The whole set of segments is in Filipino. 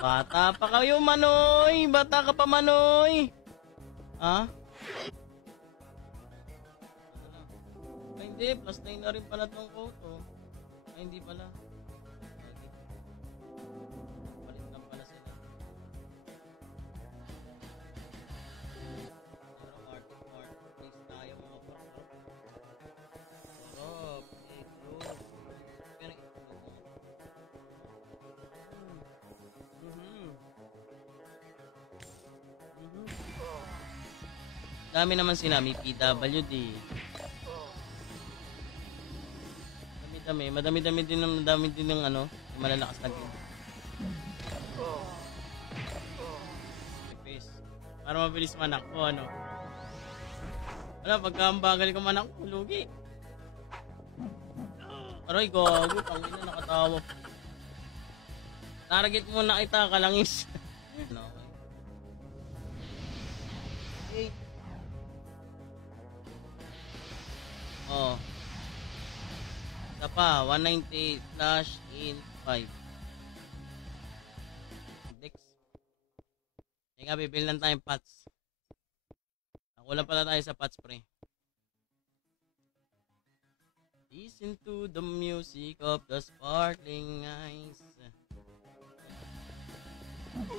Bata pa kayo, Manoy! Bata ka pa, Manoy! Ha? Ay, hindi. Plus 9 na rin pala tong photo. Ay, hindi pala. Palit lang pala sila. Pero art. Please tayo mga parang. Sarap. Itlog. Pero itlog. Dami naman sinami PWD. Madami din ng ano, malalakas na game. Face. Para mabilis manakbo, ano. Wala, pagka ang bagal ko manakbo, lugi. Aray, gago, pangina, nakatawa. Target mo na kita, kalangis. No, okay. Oh. Isa pa, 198 slash in 5. Dex. Kaya nga, bibil lang tayong pots. Nakulang pala tayo sa pots, pre. Listen to the music of the sparkling eyes.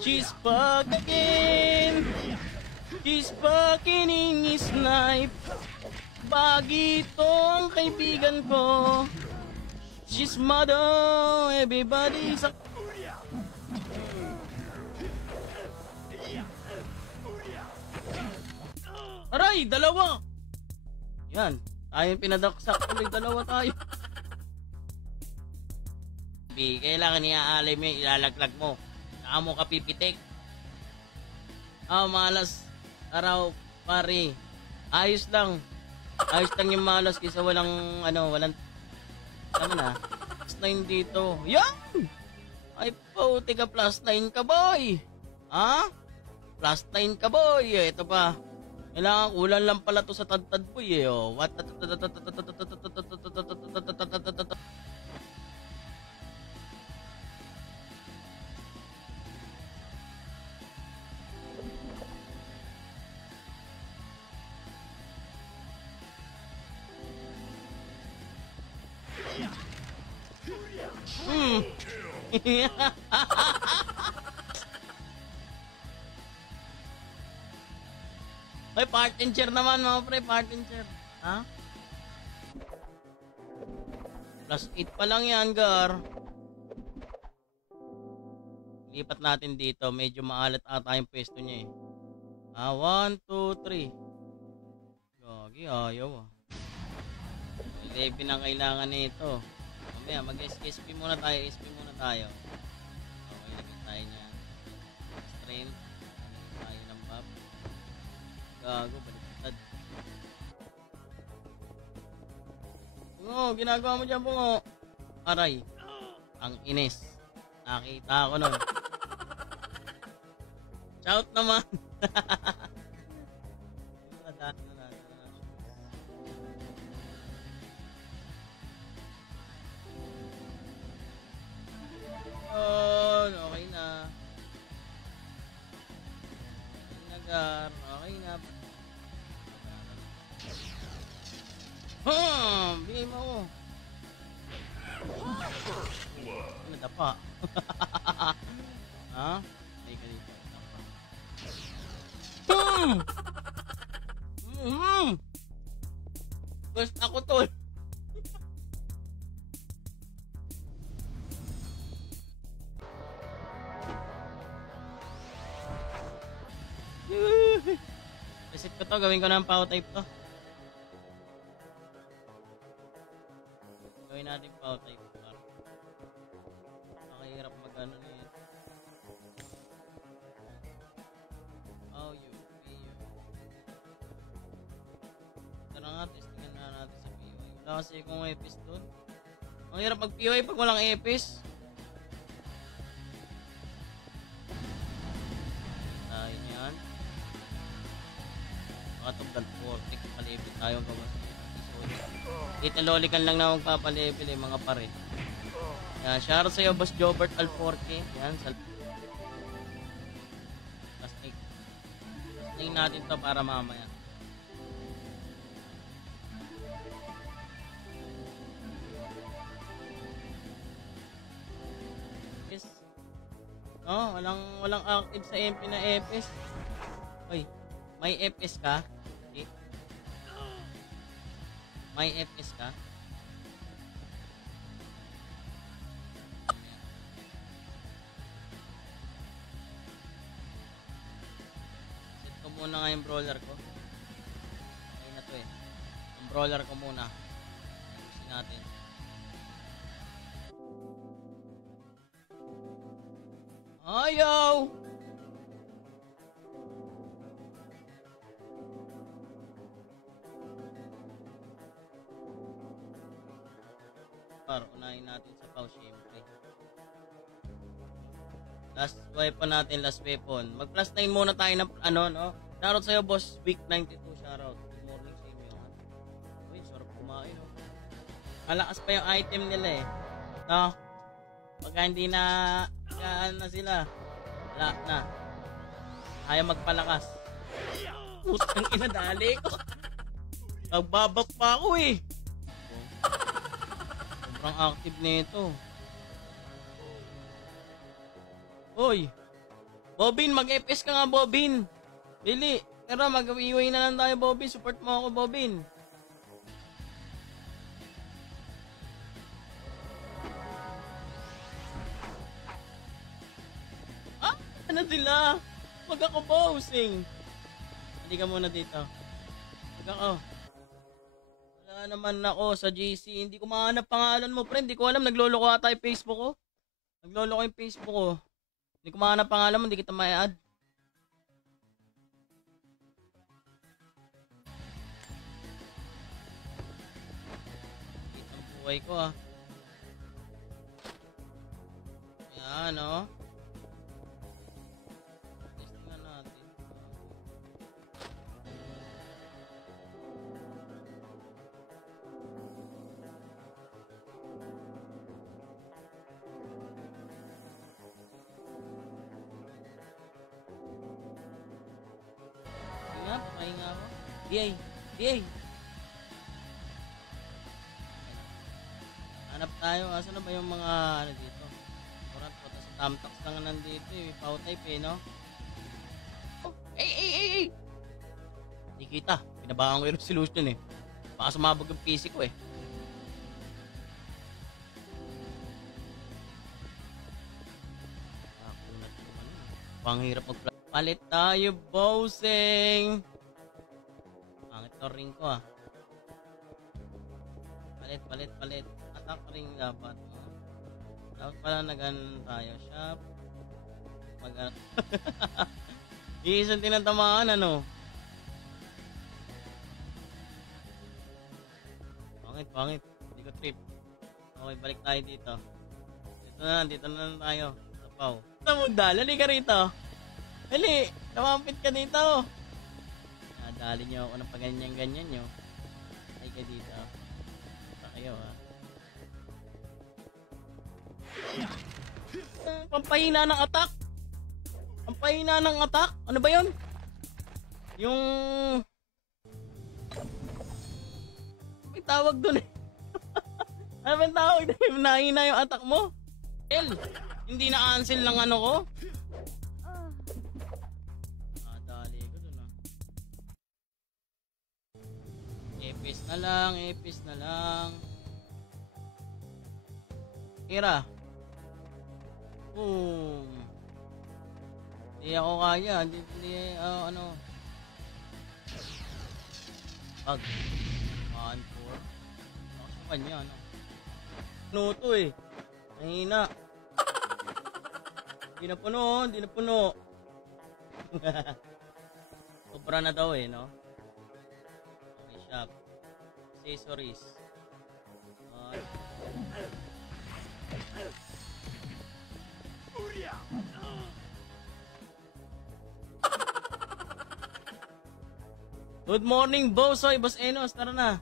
She's back again. She's back in his knife. Bagito ang kaibigan ko. She's mother. Everybody's a... Aray, dalawa. Yan. Tayo pinadaksak. Ulit, dalawa tayo. Kailangan iaalay mo, ilalaglag mo. Saan mo ka pipitik? Malas. Araw, pare. Ayos lang yung malas kaysa walang, walang, tama na. Plus 9 dito. Yan! Ay, puti ka, plus 9 ka, boy. Ha? Plus 9 ka, boy. Ito pa. Kailangan kulang lang pala to sa tad-tad, boy, eh. Oh. What? Ay, part and chair naman mga pre, part and chair. Ha? Plus 8 pa lang yan, Gar. Lipat natin dito, medyo maalat ata yung pwesto niya eh. 1, 2, 3. Gagi, ayaw ah. 11 ang kailangan nito. Mamaya, mag-SP muna tayo, SP muna tayo. Okay, lagyan tayo niya. Strength. Tayo ng buff. Gago, baliktad. Bungo, ginagawa mo dyan, Bungo. Aray. Ang inis. Nakita ko nun. Shout naman. Okay na. Nagar, okay na. Bigay mo ako. Nadapa. Ha? Ay ka dito. First ako tol. Reset ko to, gawin ko ng power type to. Gawin natin power type. Nakahirap mag-ano na yan. Oh, you. Tara nga, testingan na natin sa POI. Wala kasi akong EPIS dun. Ang hirap mag-POI pag walang EPIS. Tayo yan. Makatugdan 40, kapalipin tayo ang gawas. Dito lolikan lang na magpapalipin eh, mga pare. Yan, shoutout sa'yo, Boss Jobert Alforque. Yan, Tingin natin to para mamaya. Yes. No, walang active sa MP na FS. Hoy, may FS ka? Okay. May FS ka? Muna nga yung brawler ko. Ayun na to eh. Yung brawler ko muna. Ayusin natin. Ayaw! Unahin natin sa pause syempre. Last weapon natin, last weapon. Mag plus 9 muna tayo ng ano, no? Shoutout sa'yo, Boss Week 92. Shoutout. Good morning sa inyo. Uy, sarap kumain, no? Malakas pa yung item nila, eh. No? Pagka hindi na na sila, wala na. Ayaw magpalakas. Putang inadali ko. Nagbabak pa ako, eh. Sobrang active nito. Hoy! Bobin, mag-FS ka nga, Bobin! Dili! Tara, mag-iway na lang tayo, Bobin. Support mo ako, Bobin. Ah! Ano sila? Wag ako bossing. Hindi ka muna dito. Wag ako. Wala naman ako sa GC. Hindi ko mahanap pangalan mo, friend. Hindi ko alam. Nagloloko ata yung Facebook ko. Nagloloko yung Facebook ko. Hindi ko mahanap pangalan mo. Hindi kita ma-add. Ang buhay ko ah. Yan oh. Testingan natin. Nga, pahinga ako. DA. Hanap tayo. Asan na ba yung mga ano dito? Orat po. Tapos tamtax lang nandito eh. Power type eh, no? Oh, ay! Hindi kita. Pinabahan ko yung resolution eh. Baka sumabog yung PC ko eh. Panghirap palit tayo, bossing! Pangit na ring ko ah. Palit. Attack ring dapat. Dapat pala nag-ano tayo. Shop. Mag-ano. Iisang tinatamaan ano. Pangit. Hindi ko trip. Okay, balik tayo dito. Dito na lang tayo. Sapaw. Tamudal, hali ka rito. Hali, namapit ka dito. Nadali nyo ako ng paganyan-ganyan nyo. Hali ka dito. Basta kayo ha. Pampahina ng attack. Pampahina ng attack. Ano ba yun? Yung... may tawag dun eh. Ano ba yung tawag dun? Nahina yung attack mo? Hindi na cancel ng ano ko? Dali ko dun ah. Epis na lang. Kira. Boom. Hindi ako kaya. Hindi ano. Pag. 1-4. Ako sa kanya, ano. Ano to eh. Mahina. Hindi na puno. Sobra na daw eh, no? Okay, shop. Accessories. Good morning, boss. Oy, Boss Enos, tara na.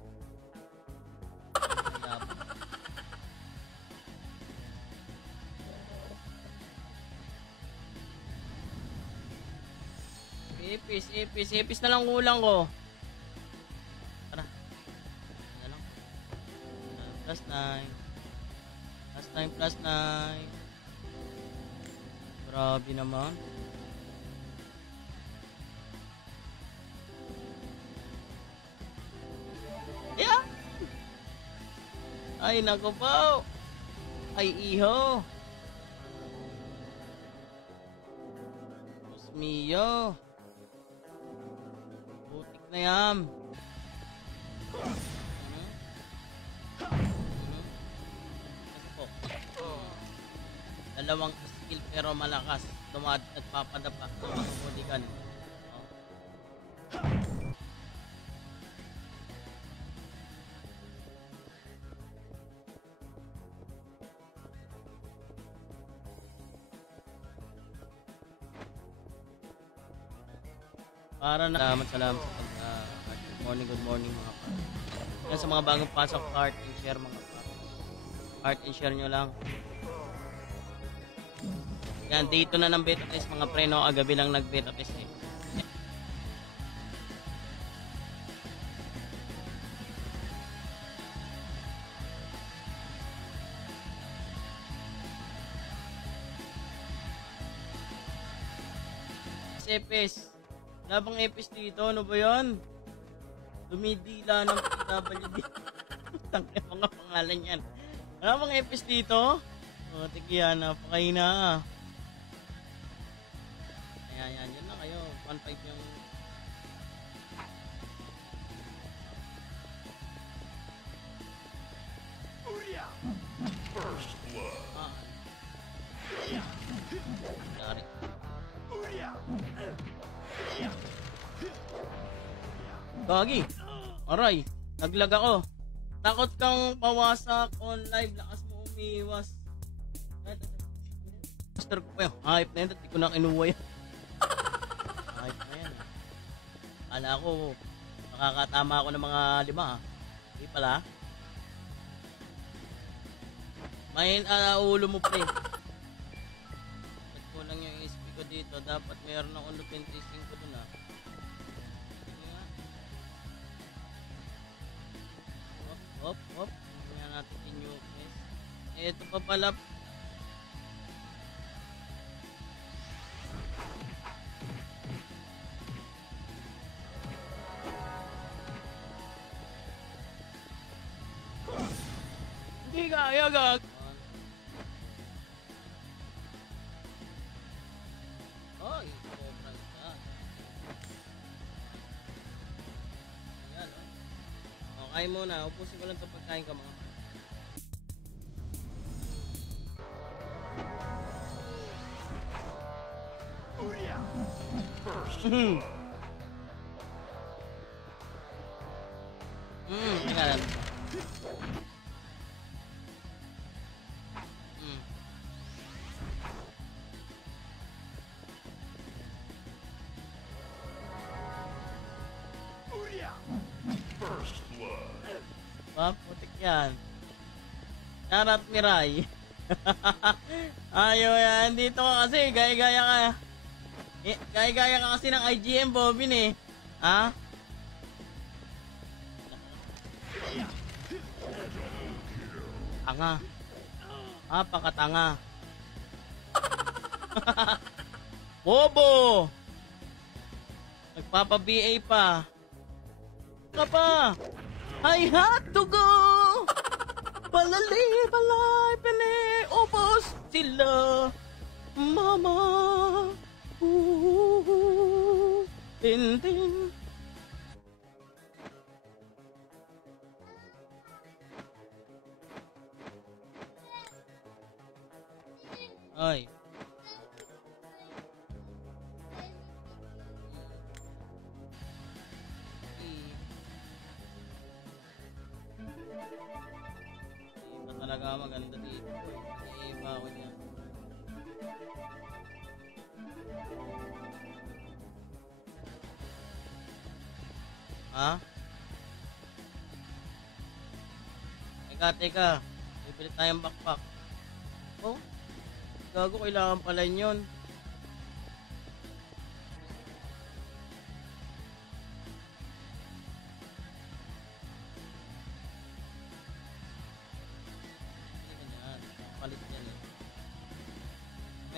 Ipis na lang kulang ko. Tara. Ano lang. Plus 9. Plus 9. Grabe naman. Yeah! Ay, naku po. Ay, iho. Diyos mio. Butik na yan. Ito po. Dalawang skill pero malakas. Nagpapadapa ng mga huligan. Para na salamat sa pag good morning mga pa. Yan sa mga bagong pasok, heart and share mga pa. Heart and share nyo lang. Yan, dito na ng beta test mga pre, no? Agabi lang nag-beta test eh. Epis. Wala bang epis dito? Ano ba yan? Dumidila ng PWD. Tangke mga pangalan yan. Wala bang epis dito? O, tigihan. Napakahina. Ayan. Yan lang kayo. 1.5 yung... First blood. Sorry. Gagi. Aray. Naglag ako. Takot kang pawasak on live. Lakas mo umiwas. Master ko pa yun. Hype na yun. Hindi ko na kinuha yan. Hype na yan. Kala ko makakatama ako ng mga 5. Hindi pala. May ulo mo pre. Kulang yung SP ko dito. Dapat mayroon akong 25 doon ah. Hop. Tingnan natin yung new quest. Ito pa pala. Hindi kaya gag. Ay, sobrang ka. Ayan, oh. Okay muna. Upusin ko lang ito pagkain ka mga. First blood. Tingnan. First blood. Putik yan. Charot Miray. Ayaw yan. Dito ka kasi. Gaya-gaya ka. Gaya-gaya ka kasi ng IGM, Bobin eh. Ha? Tanga. Pakatanga. Bobo! Nagpapa-BA pa. Ka pa. I had to go. Balali, balay, pene, ubos sila. Mama. Tin. Ay. Iba talaga maganda dito. Iba ako niya. Ha? Teka. Bibili tayong backpack. Oh? Gago, kailangan pala yun.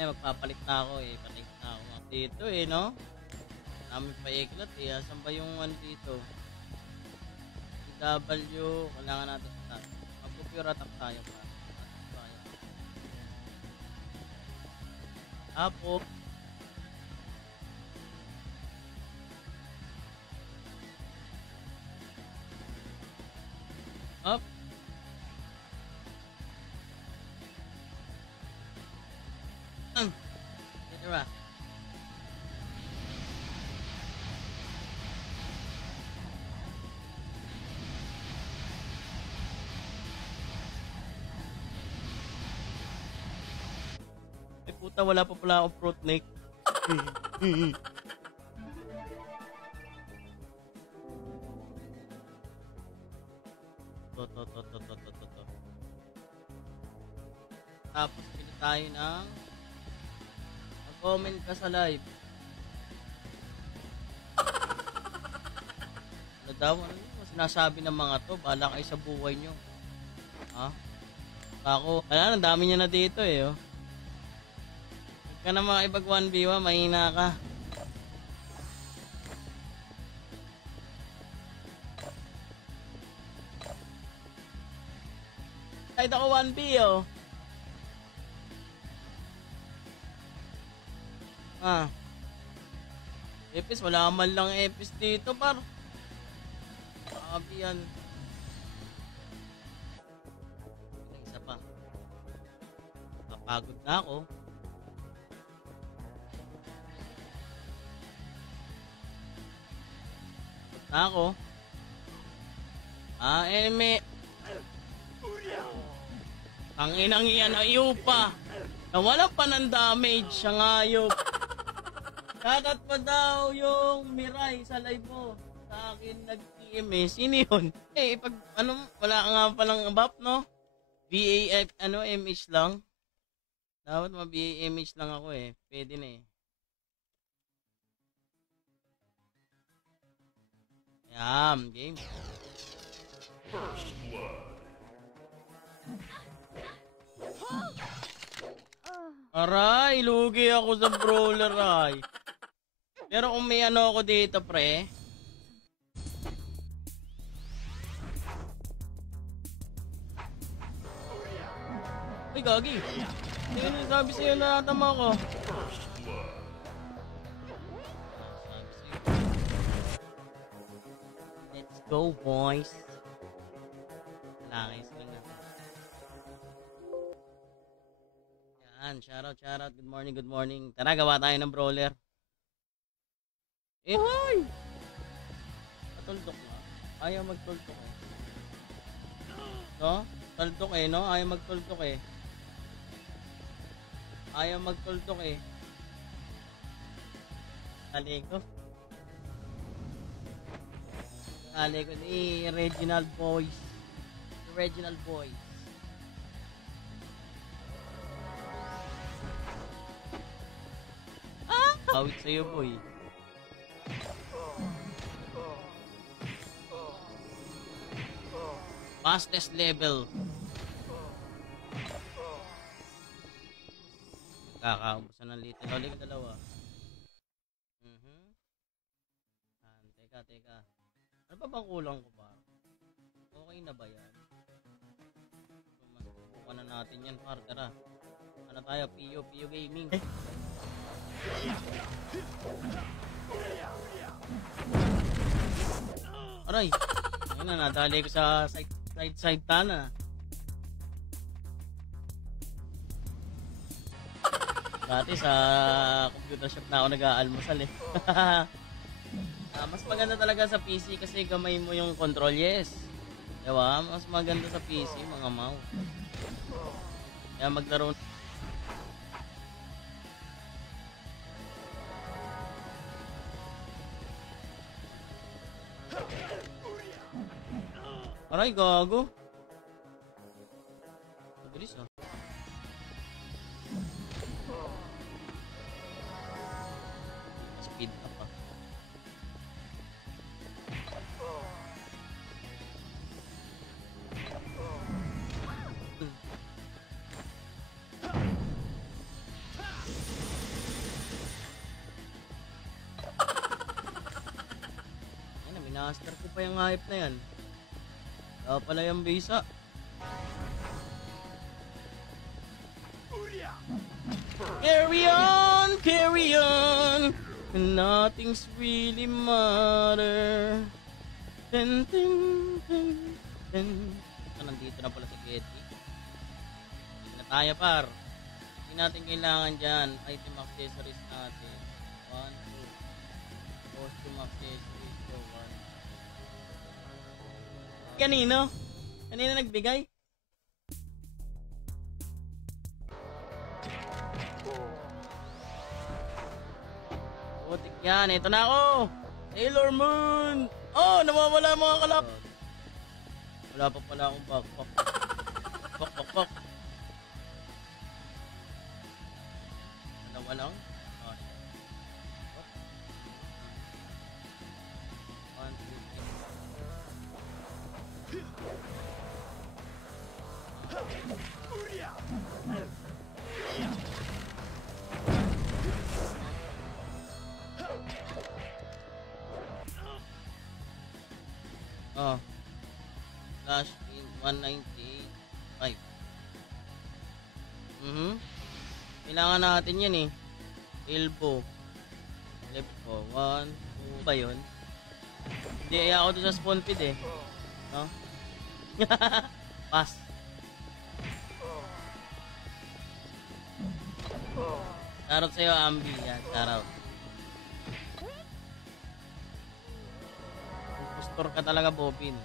magpapalit na ako eh. Palit na ako dito eh, no? Namin pa iklat eh. Asan ba yung one dito? W, kailangan natin sa tayo. Mag-pure attack tayo pa. Apo. Up. Diba? Ay puta, wala pa pala akong fruit neck. To. Tapos pili tayo ng comment ka sa live. Ano daw? Ano yung sinasabi ng mga to? Bahala kayo sa buhay nyo. Ha? Ako, wala, ang dami niya na dito eh. Oh. Huwag ka na makibag 1v1, mahina ka. Kahit ako 1v oh. Ah. Epis, wala man lang epis dito, par. Sabi yan. Isa pa. Napagod na ako. Pagod na ako. Ah, enemy. Ang inang iyan, ayupa. Nawala pa ng damage, siya ngayop. Kakat pa daw yung Mirai sa live mo. Sa akin nag-PM eh. Sino yun? Eh, pag ano, wala ka nga palang buff, no? BAF, ano, MH lang. Dapat ma-BA-MH lang ako eh. Pwede na eh. Yam, game. First blood. Aray, lugi ako sa brawler ay. Pero kung may ano ako dito, pre. Uy, gagi. Sino yung sabi sa'yo na natama ko? First blood. Let's go, boys. Langis lang na. Yan, shoutout. Good morning. Tara, gawa tayo ng brawler. Eh, hoy! Patultok na. Ayaw magtultok eh. No? Tultok eh, no? Ayaw magtultok eh. Tali ko ni Reginald Boys. Ah! Bawit sa'yo, boy. Fastest level. Kakaubusan ng little. Huli ka dalawa. Teka. Ano pa bang kulang ko ba? Okay na ba yan? Subukan na natin yan, par. Tara. Ano tayo? PU Gaming. Aray! Ayun na, nadali ko sa side tana. Dati sa computer shop na ako nag-aalmusal eh. Mas maganda talaga sa PC kasi gamay mo yung control, yes. Diba? Mas maganda sa PC, mga mouse. Kaya maglaro. Aray, gago. Mabilis ah. Speed up ah. Master ko pa yung hype na yan. Wala pala yung bisa. Carry on, carry on. Nothing's really matter. Ten, ten, ten, ten. Nandito na pala si Getty. Hindi na tayo, par. Hindi natin kailangan dyan. Item accessories natin. 1, 2. Costume accessories. 1. Kanino? Kanino nagbigay? Putik yan. Ito na ako. Sailor Moon. Oh, nawawala mga kalap. Wala pa pala akong backpack. Backpack. Dalawa lang. Oh. One, two, oh. Flash in 198.5. Kailangan natin yan eh. Elbow. Left ko. 1, 2. Ba yun? Hindi, ako doon sa spawn feed eh. No? Pass. Shoutout sa'yo, Ambi. Yan, shoutout. Impostor ka talaga, Bobin.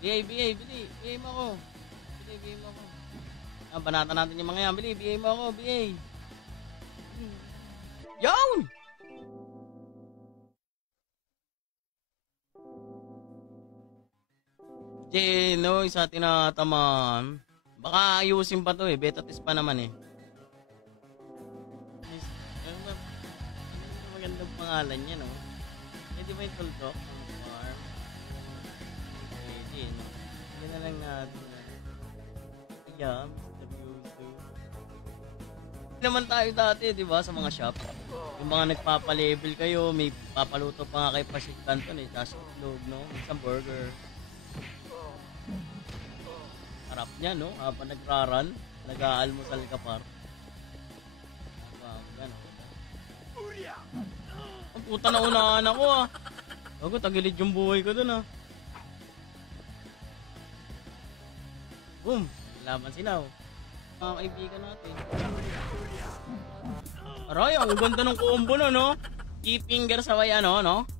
BA mo ako. BA mo ako. Ah, banatan natin yung mga yan. BA mo ako, BA. Yun! No, isa tinatamaan. Baka ayusin pa to eh. Beta test pa naman eh. Ano magandang pangalan niya, no? Pwede ba yung tuldok? Pwede, no? Hindi na lang natin. Yeah, Mr. Yuzu. Hindi naman tayo dati, di ba? Sa mga shop. Yung mga nagpapalevel kayo, may papaluto pa nga kay Pasig Canton eh. Tapos itlog, no? Isang burger. Harap niya, no? Habang nagraran, nag-aalmusal ka par. Ang puta na unahan ako ah. Bago, tagilid yung buhay ko dun ah. Boom! Laban sila oh. Mga kaibigan natin. Aray, ang ganda ng combo no, no? Key finger sa way ano, no?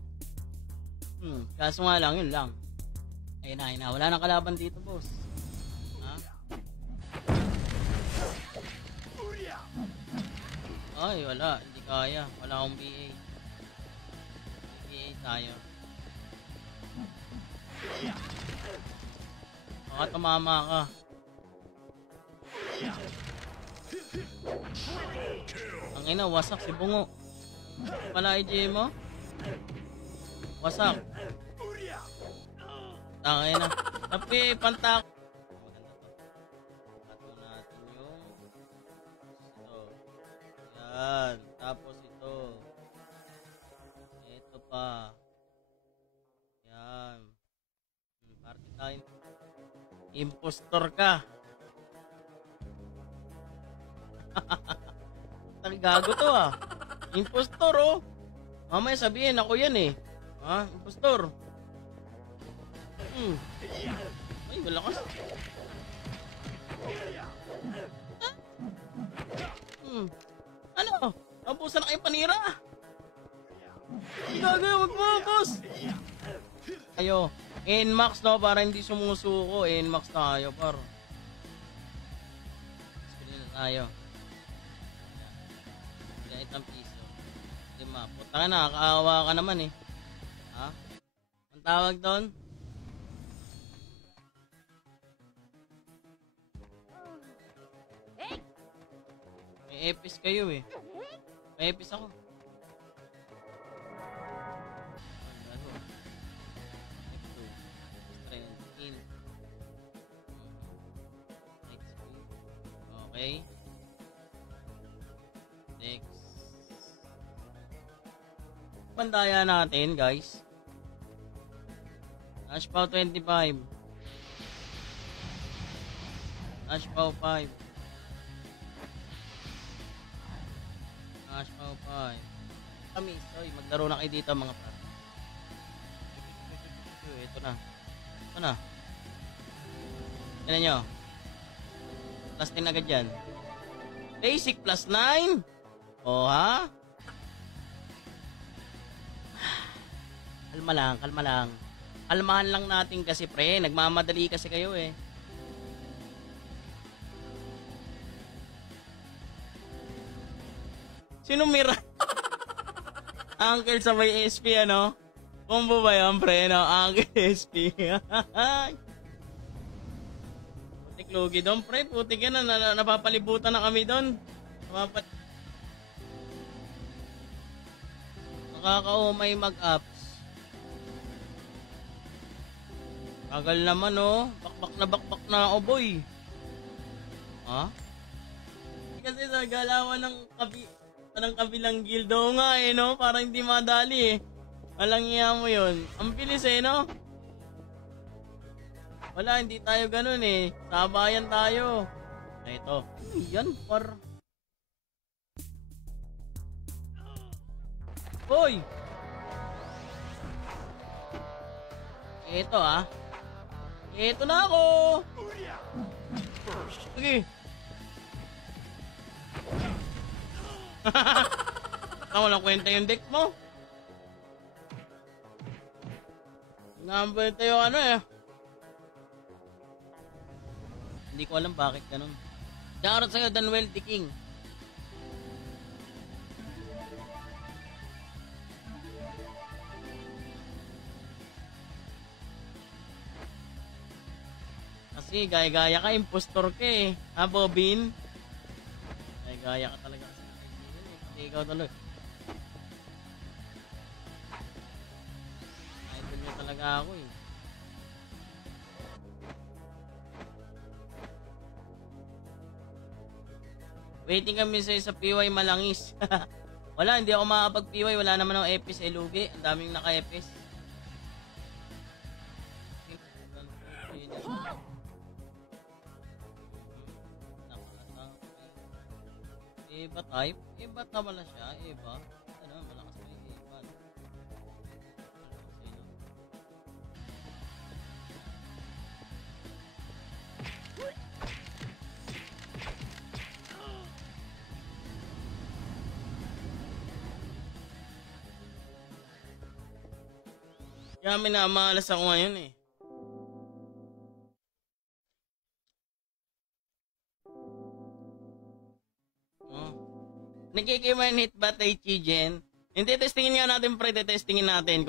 Kaso nga lang, yun lang. Ayun na. Wala nang kalaban dito, boss. Ha? Ay, wala. Hindi kaya. Wala akong BA. BA tayo. Baka tumama ka. Ang ina, wasak si Bungo. Pala IJ mo? Wasak. Tangay na. Tapi, pantak. Maganda to. Ato natin yung ito. Yan. Tapos ito. Ito pa. Yan. Party time. Impostor ka. Gago to ah. Impostor oh. Mamaya sabihin ako yan eh. Ha? Impostor. Ay, malakas. Ano? Nabusan na kayong panira. Gago, wag mo, boss. Ayo, NMAX no, para hindi sumusuko. NMAX tayo, par. Spin na tayo. Pinahit ng piso. 5. Puta ka na, nakakaawa ka naman eh. Ha? Ang tawag doon? May epis kayo eh. May epis ako. F2. Strength. Okay. Next. Pandaya natin guys. Ash Pau 25. Ash Pau 5. Ash Pau 5. Kami, maglaro na kayo dito mga par. Ito na. Ito na. Tignan nyo. Plus 10 agad yan. Basic plus 9. Oh ha? Kalma lang, kalma lang. Kalmahan lang natin kasi pre. Nagmamadali kasi kayo eh. Sino mira? Uncle sa may SP ano? Combo ba yan pre no? Uncle SP. Putik lugi doon pre. Putik yan na napapalibutan na kami doon. Nakakaumay mag-ups. Tagal naman oh. Bakbak na ako boy. Ha? Kasi sa galawan ng kabilang gildo nga eh no. Parang hindi madali eh. Walang iya mo yun. Ang bilis eh no. Wala, hindi tayo ganun eh. Sabayan tayo. Ay ito. Yan par. Hoy! Ito ah. Ito na ako. Sige. Walang kwenta yung deck mo. Number ito yung ano eh. Hindi ko alam bakit ganun. Shoutout sa'yo, Danuel the King. Kasi gaya-gaya ka, impostor ka eh. Ha, Bobin? Gaya-gaya ka talaga kasi. Hindi ikaw tuloy. Idol nyo talaga ako eh. Waiting kami sa PY Malangis. Wala, hindi ako makapag-PY. Wala naman akong epis eh, lugi. Ang daming naka-epis. Iba type? Iba na wala siya? Iba? Ano, malakas pa yung iba. Kaya minamalas ako ngayon eh. Nagkikiman hit ba tayo, Chijen? Hindi, testingin nga natin, pre. Testingin natin.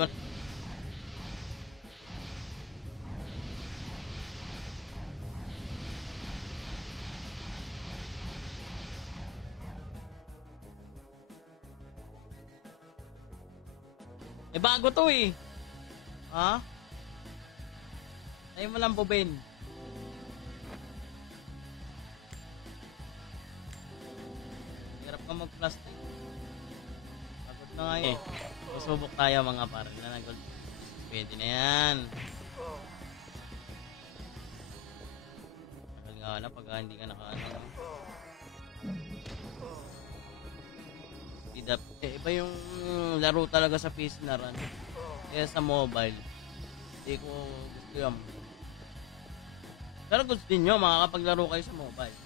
Eh, bago to eh. Ha? Tayo mo lang, Bobin. Mag-plastic. Pagod na nga eh. Susubok tayo mga parang na nag-gold. Pwede na yan. Tagal nga na pag hindi ka nakaano. Iba yung laro talaga sa PC na run. Kaya sa mobile. Hindi ko gusto yan. Pero gusto din nyo, makakapaglaro kayo sa mobile.